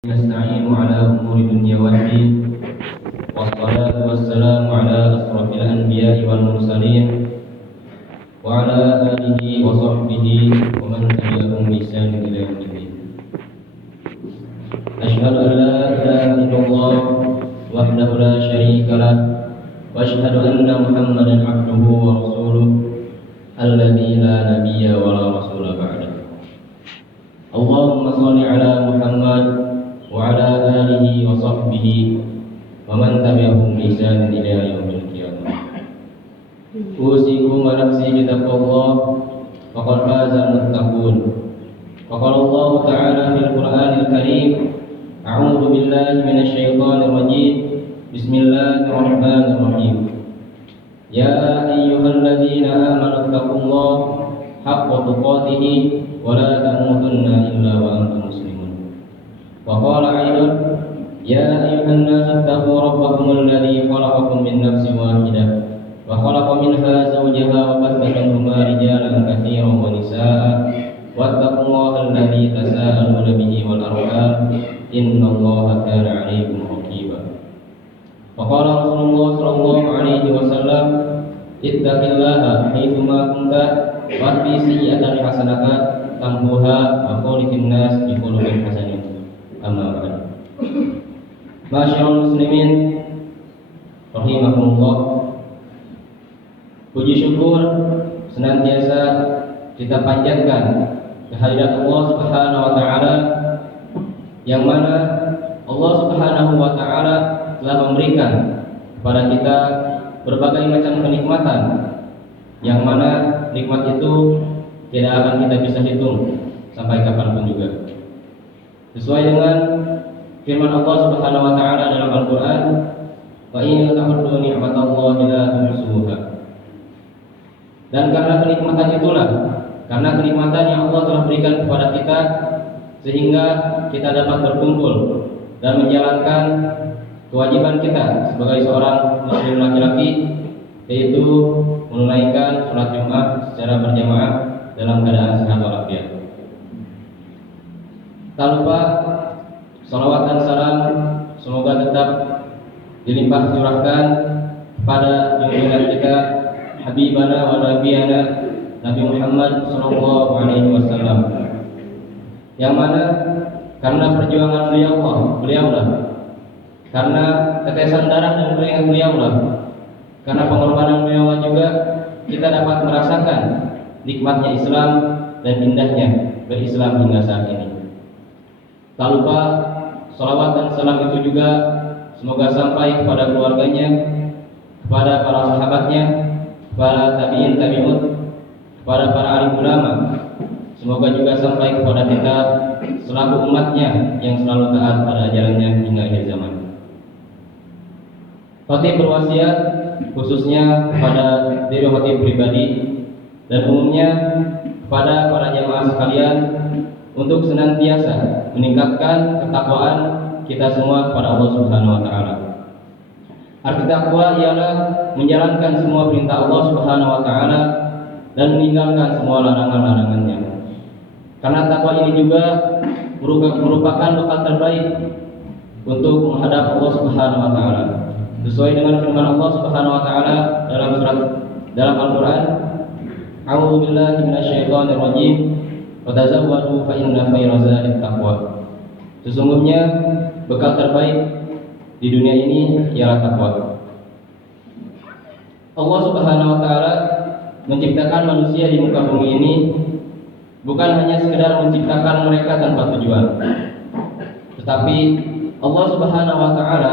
نستعين على أمور الدنيا والدين والصلاة والسلام على أشرف الأنبياء والمرسلين وعلى آله وصحبه ومن تبعهم بإحسان إلى يوم الدين. أشهد أن لا إله إلا الله وحده لا شريك له وأشهد أن محمدا عبده ورسوله الذي لا نبي ولا رسول بعده. اللهم صل على محمد وعلى آله وصحبه ومن تبعهم بإحسان إلى يوم القيامة. أوصيكم ونفسي بتقوى الله فقد فاز المتقون. وقال الله تعالى في القرآن الكريم: أعوذ بالله من الشيطان الرجيم بسم الله الرحمن الرحيم. يا أيها الذين آمنوا اتقوا الله حق تقاته ولا تموتن إلا وأنتم مسلمون. وقال أيضا: يا أيها الناس اتقوا ربكم الذي خلقكم من نفس واحدة وخلق منها زوجها وبث منهما رجالا كثيرا ونساء واتقوا الله الذي تساءلون به والأرحام إن الله كان عليكم رقيبا. وقال رسول الله صلى الله عليه وسلم: اتق الله حيثما كنت واتبع السيئة الحسنة تمحوها وخالق الناس بخلق حسن. Amma ba'd. Masyaallah muslimin rahimakumullah. Puji syukur senantiasa kita panjatkan kehadirat Allah Subhanahu wa taala, yang mana Allah Subhanahu wa taala telah memberikan kepada kita berbagai macam kenikmatan, yang mana nikmat itu tidak akan kita bisa hitung sampai kapanpun juga. Sesuai dengan firman Allah Subhanahu wa taala dalam Al-Qur'an, "Wa in ta'uddu ni'matallahi la tuhsuha." Dan karena kenikmatan itulah, karena kenikmatan yang Allah telah berikan kepada kita, sehingga kita dapat berkumpul dan menjalankan kewajiban kita sebagai seorang muslim laki-laki, yaitu menunaikan salat Jumat secara berjamaah dalam keadaan sehat walafiat. Tak lupa salawat dan salam semoga tetap dilimpah curahkan kepada junjungan kita Habibana wa Nabiyana Nabi Muhammad sallallahu alaihi wasallam, yang mana karena perjuangan beliaulah, karena tetesan darah dan keringat beliaulah, karena pengorbanan beliau juga kita dapat merasakan nikmatnya Islam dan indahnya berislam hingga saat ini. Tak lupa salawat dan salam itu juga semoga sampai kepada keluarganya, kepada para sahabatnya, kepada tabi'in tabi'ut, kepada para alim ulama. Semoga juga sampai kepada kita selaku umatnya yang selalu taat pada ajarannya hingga akhir zaman. Khatib berwasiat khususnya kepada diri khatib pribadi dan umumnya kepada para jamaah sekalian untuk senantiasa meningkatkan ketakwaan kita semua kepada Allah Subhanahu wa taala. Arti takwa ialah menjalankan semua perintah Allah Subhanahu wa taala dan meninggalkan semua larangan-larangannya. Karena takwa ini juga merupakan bekal terbaik untuk menghadap Allah Subhanahu wa taala. Sesuai dengan firman Allah Subhanahu wa taala dalam Al-Qur'an, "A'udzu billahi minasyaitonir rajim. Fatazawwadu fa inna khairaz zadit taqwa." Sesungguhnya bekal terbaik di dunia ini ialah takwa. Allah Subhanahu wa taala menciptakan manusia di muka bumi ini bukan hanya sekedar menciptakan mereka tanpa tujuan, tetapi Allah Subhanahu wa taala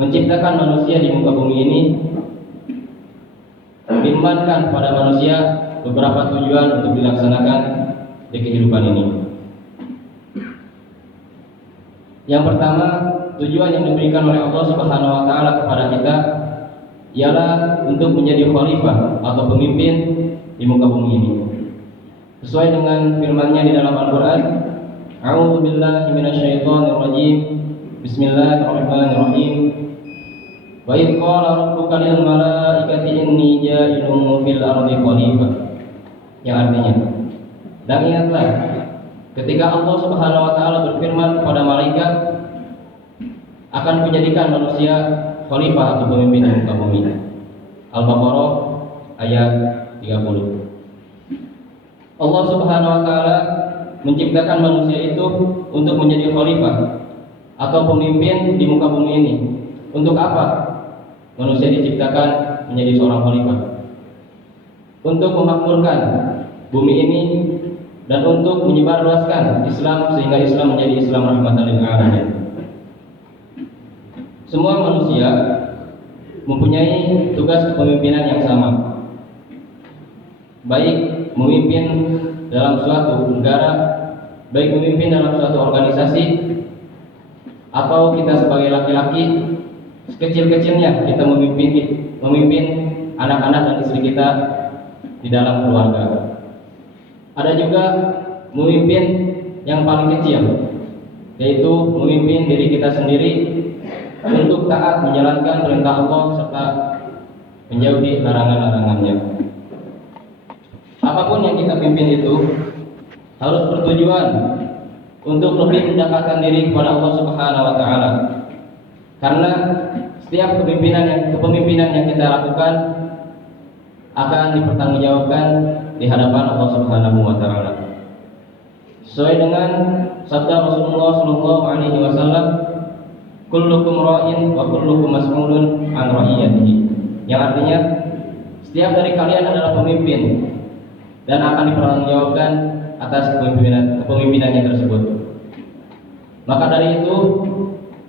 menciptakan manusia di muka bumi ini membebankan pada manusia beberapa tujuan untuk dilaksanakan di kehidupan ini. Yang pertama, tujuan yang diberikan oleh Allah Subhanahu wa taala kepada kita ialah untuk menjadi khalifah atau pemimpin di muka bumi ini. Sesuai dengan firman-Nya di dalam Al-Qur'an, "A'udzu billahi minasyaitonir rajim. Bismillahirrahmanirrahim. Wa idz qala rabbuka lil malaikati inni ja'ilun fil ardi khalifah." Yang artinya, dan ingatlah ketika Allah Subhanahu wa taala berfirman kepada malaikat akan menjadikan manusia khalifah atau pemimpin di muka bumi. Al-Baqarah ayat 30. Allah Subhanahu wa taala menciptakan manusia itu untuk menjadi khalifah atau pemimpin di muka bumi ini. Untuk apa manusia diciptakan menjadi seorang khalifah? Untuk memakmurkan bumi ini dan untuk menyebarluaskan Islam sehingga Islam menjadi Islam rahmatan lil alamin. Semua manusia mempunyai tugas kepemimpinan yang sama, baik memimpin dalam suatu negara, baik memimpin dalam suatu organisasi, atau kita sebagai laki-laki sekecil-kecilnya kita memimpin anak-anak dan istri kita di dalam keluarga. Ada juga memimpin yang paling kecil, yaitu memimpin diri kita sendiri untuk taat menjalankan perintah Allah serta menjauhi larangan-larangannya. Apapun yang kita pimpin itu harus bertujuan untuk lebih mendekatkan diri kepada Allah Subhanahu wa taala. Karena setiap kepemimpinan yang kita lakukan akan dipertanggungjawabkan di hadapan Allah Subhanahu wa taala. Sesuai dengan sabda Rasulullah sallallahu alaihi wasallam, kullukum ra'in wa kullukum mas'ulun an ra'iyatihi. Yang artinya setiap dari kalian adalah pemimpin dan akan dipertanggungjawabkan atas kepemimpinannya tersebut. Maka dari itu,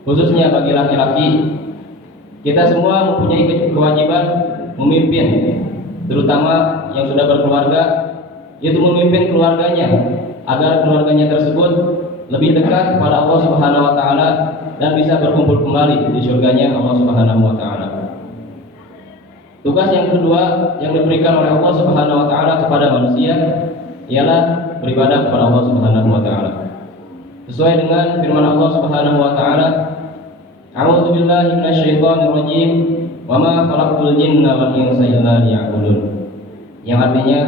khususnya bagi laki-laki, kita semua mempunyai kewajiban memimpin, terutama yang sudah berkeluarga, yaitu memimpin keluarganya agar keluarganya tersebut lebih dekat kepada Allah Subhanahu wa taala dan bisa berkumpul kembali di surganya Allah Subhanahu wa taala. Tugas yang kedua yang diberikan oleh Allah Subhanahu wa taala kepada manusia ialah beribadah kepada Allah Subhanahu wa taala. Sesuai dengan firman Allah Subhanahu wa taala, A'udzu billahi minasyaitonir rajim, wa ma khalaqtul jinna wal insa illa liya'budun. Yang artinya,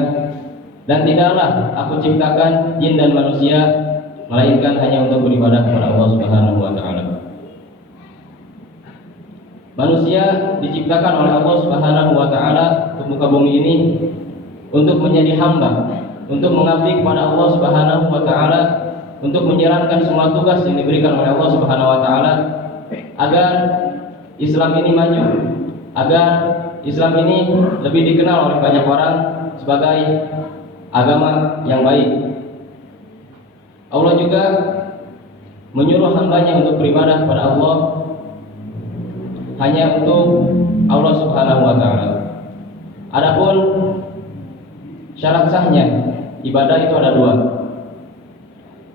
dan tidaklah aku ciptakan jin dan manusia melainkan hanya untuk beribadah kepada Allah Subhanahu wa taala. Manusia diciptakan oleh Allah Subhanahu wa taala ke muka bumi ini untuk menjadi hamba, untuk mengabdi kepada Allah Subhanahu wa taala, untuk menjalankan semua tugas yang diberikan oleh Allah Subhanahu wa taala agar Islam ini maju, agar Islam ini lebih dikenal oleh banyak orang sebagai agama yang baik. Allah juga menyuruh hambanya untuk beribadah kepada Allah hanya untuk Allah Subhanahu wa taala. Adapun syarat sahnya ibadah itu ada dua.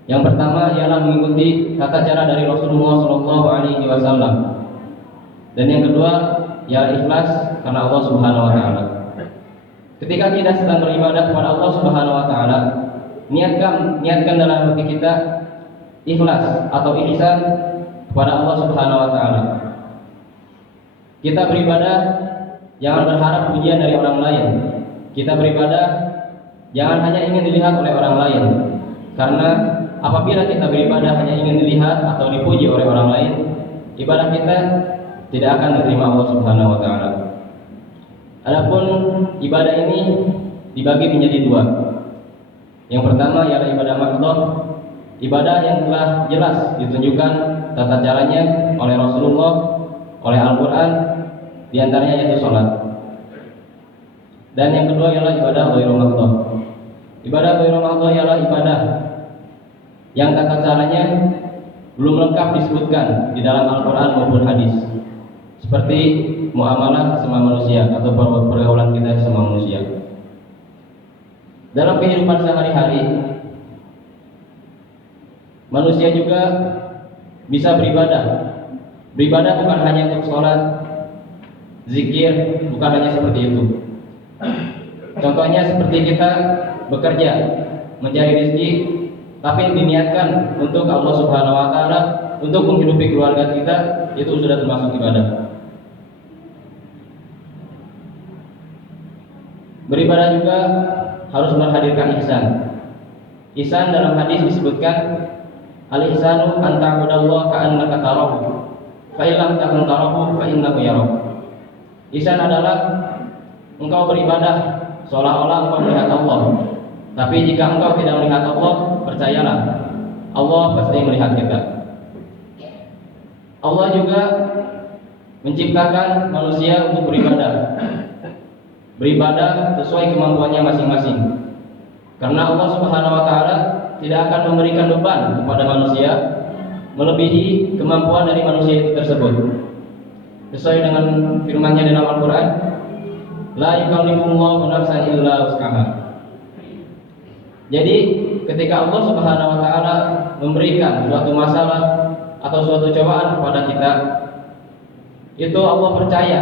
Yang pertama ialah mengikuti tata cara dari Rasulullah sallallahu alaihi wasallam. Dan yang kedua ialah ikhlas karena Allah Subhanahu wa taala. Ketika kita sedang beribadah kepada Allah Subhanahu wa taala, niatkan dalam hati kita ikhlas atau ihsan kepada Allah Subhanahu wa taala. Kita beribadah jangan berharap pujian dari orang lain. Kita beribadah jangan hanya ingin dilihat oleh orang lain. Karena apabila kita beribadah hanya ingin dilihat atau dipuji oleh orang lain, ibadah kita tidak akan diterima Allah Subhanahu wa taala. Adapun ibadah ini dibagi menjadi dua. Yang pertama ialah ibadah mahdhah, ibadah yang telah jelas ditunjukkan tata caranya oleh Rasulullah, oleh Al-Quran, diantaranya yaitu sholat. Dan yang kedua ialah ibadah ghairu mahdhah. Ibadah ghairu mahdhah ialah ibadah yang tata caranya belum lengkap disebutkan di dalam Al-Quran maupun hadis, seperti muamalah sama manusia atau pergaulan kita sama manusia. Dalam kehidupan sehari-hari, manusia juga bisa beribadah. Beribadah bukan hanya untuk sholat, zikir, bukan hanya seperti itu. Contohnya seperti kita bekerja, mencari rezeki, tapi diniatkan untuk Allah Subhanahu wa taala, untuk menghidupi keluarga kita, itu sudah termasuk ibadah. Beribadah juga harus menghadirkan ihsan. Ihsan dalam hadis disebutkan al-ihsanu an ta'budallaha ka'annaka tarahu fa in lam takun tarahu fa innahu yarak. Ihsan adalah engkau beribadah seolah-olah engkau melihat Allah. Tapi jika engkau tidak melihat Allah, percayalah, Allah pasti melihat kita. Allah juga menciptakan manusia untuk beribadah. Beribadah sesuai kemampuannya masing-masing. Karena Allah Subhanahu wa taala tidak akan memberikan beban kepada manusia melebihi kemampuan dari manusia itu tersebut. Sesuai dengan firman-Nya dalam Al-Qur'an, la yukallifullahu nafsan illa wus'aha. Jadi ketika Allah Subhanahu wa taala memberikan suatu masalah atau suatu cobaan kepada kita, itu Allah percaya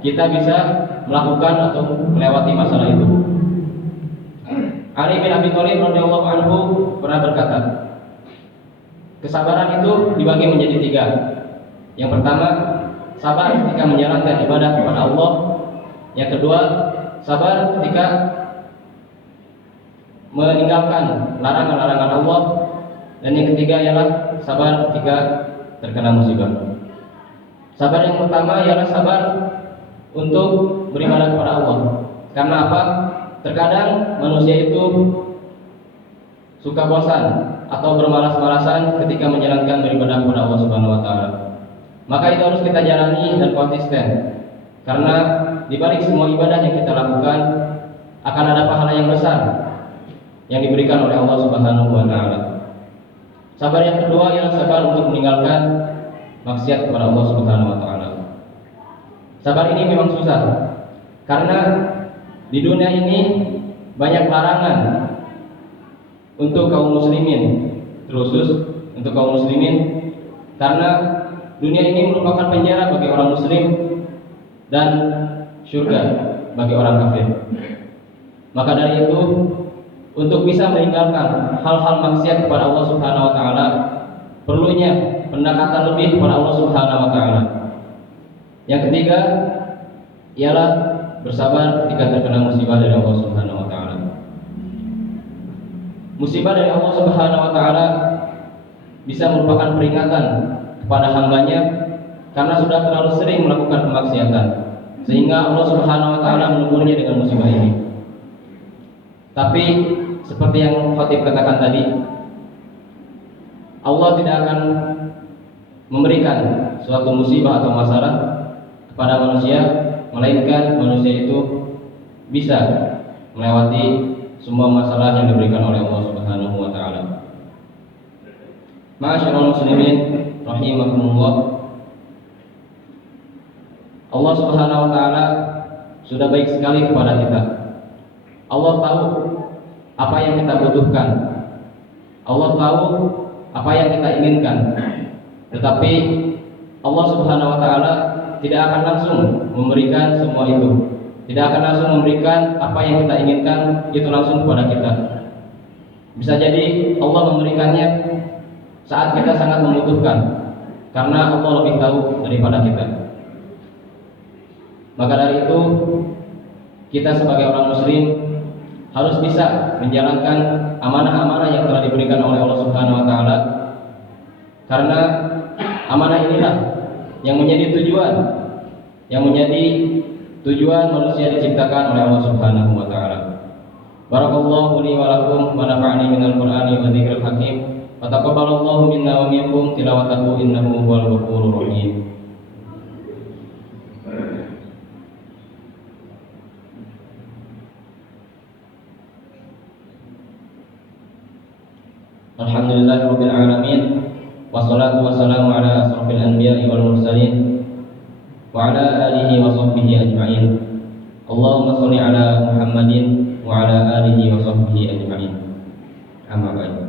kita bisa melakukan atau melewati masalah itu. Ali bin Abi Thalib radhiyallahu anhu pernah berkata, kesabaran itu dibagi menjadi 3. Yang pertama, sabar ketika menjalankan ibadah kepada Allah. Yang kedua, sabar ketika meninggalkan larangan-larangan Allah. Dan yang ketiga ialah sabar ketika terkena musibah. Sabar yang pertama ialah sabar untuk beribadah kepada Allah. Karena apa? Terkadang manusia itu suka bosan atau bermalas-malasan ketika menjalankan beribadah kepada Allah Subhanahu wa taala. Maka itu harus kita jalani dan konsisten. Karena di balik semua ibadah yang kita lakukan akan ada pahala yang besar yang diberikan oleh Allah Subhanahu wa taala. Sabar yang kedua ialah sabar untuk meninggalkan maksiat kepada Allah Subhanahu wa taala. Sabar ini memang susah karena di dunia ini banyak larangan untuk kaum muslimin, terkhusus untuk kaum muslimin, karena dunia ini merupakan penjara bagi orang muslim dan surga bagi orang kafir. Maka dari itu, untuk bisa meninggalkan hal-hal maksiat kepada Allah Subhanahu wa taala, perlunya pendekatan lebih kepada Allah Subhanahu wa taala. Yang ketiga ialah bersabar ketika terkena musibah dari Allah Subhanahu wa taala. Musibah dari Allah Subhanahu wa taala bisa merupakan peringatan kepada hambanya karena sudah terlalu sering melakukan kemaksiatan, sehingga Allah Subhanahu wa taala menegurnya dengan musibah ini. Tapi seperti yang Khatib katakan tadi, Allah tidak akan memberikan suatu musibah atau masalah kepada manusia, melainkan manusia itu bisa melewati semua masalah yang diberikan oleh Allah Subhanahu wa taala. Ma'asyiral muslimin rahimakumullah. Allah Subhanahu wa taala sudah baik sekali kepada kita. Allah tahu apa yang kita butuhkan. Allah tahu apa yang kita inginkan. Tetapi Allah Subhanahu wa taala tidak akan langsung memberikan semua itu. Tidak akan langsung memberikan apa yang kita inginkan itu langsung kepada kita. Bisa jadi Allah memberikannya saat kita sangat membutuhkan, karena Allah lebih tahu daripada kita. Maka dari itu, kita sebagai orang muslim harus bisa menjalankan amanah-amanah yang telah diberikan oleh Allah Subhanahu wa taala. Karena amanah inilah yang menjadi tujuan manusia diciptakan oleh Allah Subhanahu wa taala. Barakallahu li wa lakum wa nafa'ani minal Qur'ani wa dzikril hakim. Wa taqabbalallahu minna wa minkum tilawatahu innahu huwal ghafurur rahim. Alhamdulillahirabbil alamin. Wassalatu wassalamu ala asrofil anbiya'i wal mursalin wa ala alihi wa sahbihi ajma'in. Allahumma sholli ala Muhammadin wa ala alihi wa sahbihi ajma'in. Amma ba'du.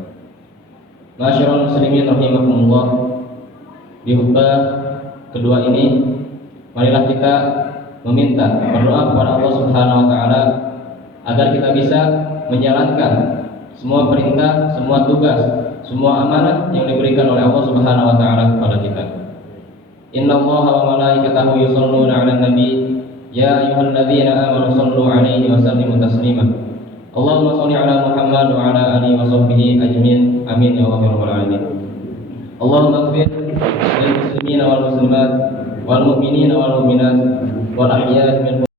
Ma'asyiral muslimin rahimakumullah. Di khutbah kedua ini, marilah kita meminta berdoa kepada Allah Subhanahu wa taala agar kita bisa menjalankan semua perintah, semua tugas, semua amanah yang diberikan oleh Allah Subhanahu wa taala kepada kita. Innallaha wa malaikatahu yusholluna 'alan nabi ya ayyuhalladzina amanu shallu 'alaihi wa sallimu taslima. Allahumma sholli ala Muhammad wa ala alihi wa sahbihi ajmin. Amin ya Allah ya rabbal alamin. Allahumma ighfir lil muslimina wal muslimat wal mu'minina wal mu'minat wal ahya'i minhum